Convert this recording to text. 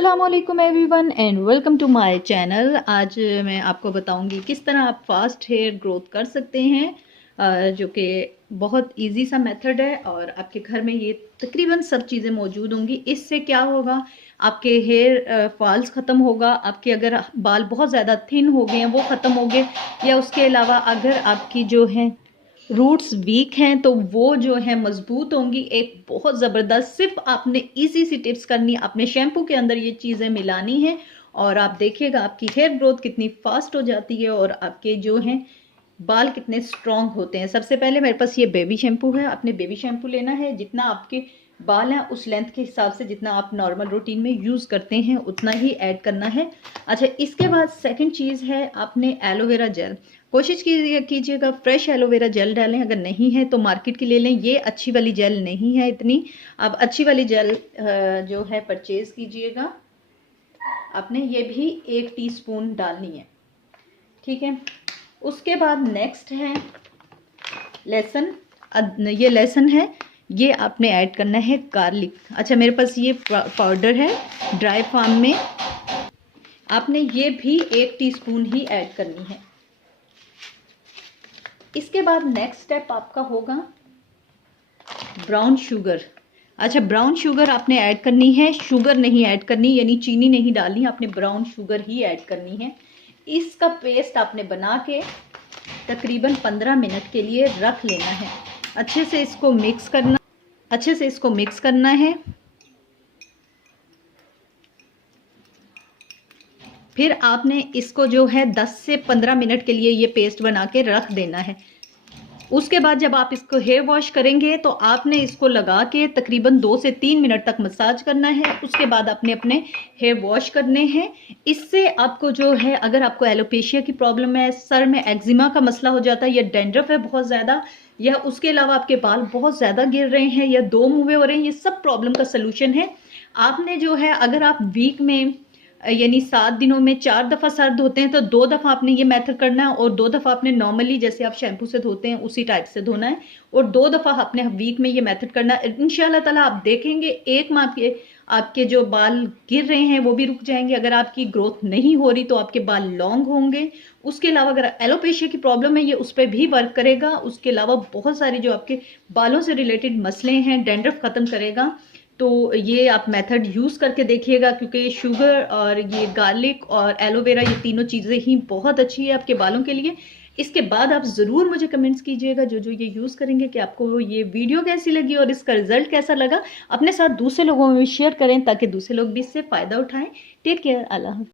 अस्सलामुअलैकुम everyone and welcome to my channel. आज मैं आपको बताऊंगी किस तरह आप फास्ट हेयर ग्रोथ कर सकते हैं, जो कि बहुत इजी सा मेथड है और आपके घर में ये तकरीबन सब चीज़ें मौजूद होंगी। इससे क्या होगा, आपके हेयर फॉल्स ख़त्म होगा, आपके अगर बाल बहुत ज़्यादा थिन हो गए हैं वो ख़त्म हो गए, या उसके अलावा अगर आपकी जो है रूट्स वीक हैं तो वो जो है मजबूत होंगी। एक बहुत ज़बरदस्त, सिर्फ आपने इजी सी टिप्स करनी, आपने शैम्पू के अंदर ये चीज़ें मिलानी है और आप देखिएगा आपकी हेयर ग्रोथ कितनी फास्ट हो जाती है और आपके जो हैं बाल कितने स्ट्रॉन्ग होते हैं। सबसे पहले मेरे पास ये बेबी शैम्पू है। आपने बेबी शैम्पू लेना है, जितना आपके बाल हैं उस लेंथ के हिसाब से जितना आप नॉर्मल रूटीन में यूज़ करते हैं उतना ही ऐड करना है। अच्छा, इसके बाद सेकंड चीज़ है, आपने एलोवेरा जेल, कोशिश कीजिएगा फ्रेश एलोवेरा जेल डालें। अगर नहीं है तो मार्केट की ले लें, ये अच्छी वाली जेल नहीं है इतनी। आप अच्छी वाली जेल जो है परचेज़ कीजिएगा। आपने ये भी 1 टीस्पून डालनी है, ठीक है। उसके बाद नेक्स्ट है लहसुन। ये लहसुन है, ये आपने ऐड करना है गार्लिक। अच्छा, मेरे पास ये पाउडर है ड्राई फार्म में, आपने ये भी 1 टीस्पून ही ऐड करनी है। इसके बाद नेक्स्ट स्टेप आपका होगा ब्राउन शुगर। अच्छा, ब्राउन शुगर आपने ऐड करनी है, शुगर नहीं ऐड करनी, यानी चीनी नहीं डालनी, आपने ब्राउन शुगर ही ऐड करनी है। इसका पेस्ट आपने बना के तकरीबन 15 मिनट के लिए रख लेना है। अच्छे से इसको मिक्स करना है। फिर आपने इसको जो है 10 से 15 मिनट के लिए ये पेस्ट बना के रख देना है। उसके बाद जब आप इसको हेयर वॉश करेंगे तो आपने इसको लगा के तकरीबन 2 से 3 मिनट तक मसाज करना है। उसके बाद आपने अपने हेयर वॉश करने हैं। इससे आपको जो है, अगर आपको एलोपेशिया की प्रॉब्लम है, सर में एक्जिमा का मसला हो जाता है, या डेंड्रफ है बहुत ज़्यादा, या उसके अलावा आपके बाल बहुत ज़्यादा गिर रहे हैं, या दो मुँहे हो रहे हैं, ये सब प्रॉब्लम का सलूशन है। आपने जो है, अगर आप वीक में यानी 7 दिनों में 4 दफ़ा सर धोते हैं तो 2 दफ़ा आपने ये मेथड करना है, और 2 दफ़ा आपने नॉर्मली जैसे आप शैम्पू से धोते हैं उसी टाइप से धोना है, और 2 दफ़ा आपने वीक में ये मेथड करना है। इंशाल्लाह ताला आप देखेंगे 1 माह के आपके जो बाल गिर रहे हैं वो भी रुक जाएंगे। अगर आपकी ग्रोथ नहीं हो रही तो आपके बाल लॉन्ग होंगे। उसके अलावा अगर एलोपेशिया की प्रॉब्लम है, ये उस पर भी वर्क करेगा। उसके अलावा बहुत सारे जो आपके बालों से रिलेटेड मसले हैं, डेंड्रफ ख़त्म करेगा। तो ये आप मेथड यूज़ करके देखिएगा, क्योंकि शुगर और ये गार्लिक और एलोवेरा, ये तीनों चीज़ें ही बहुत अच्छी है आपके बालों के लिए। इसके बाद आप ज़रूर मुझे कमेंट्स कीजिएगा जो जो ये यूज़ करेंगे कि आपको ये वीडियो कैसी लगी और इसका रिजल्ट कैसा लगा। अपने साथ दूसरे लोगों में भी शेयर करें ताकि दूसरे लोग भी इससे फ़ायदा उठाएं। टेक केयर, अल्लाह।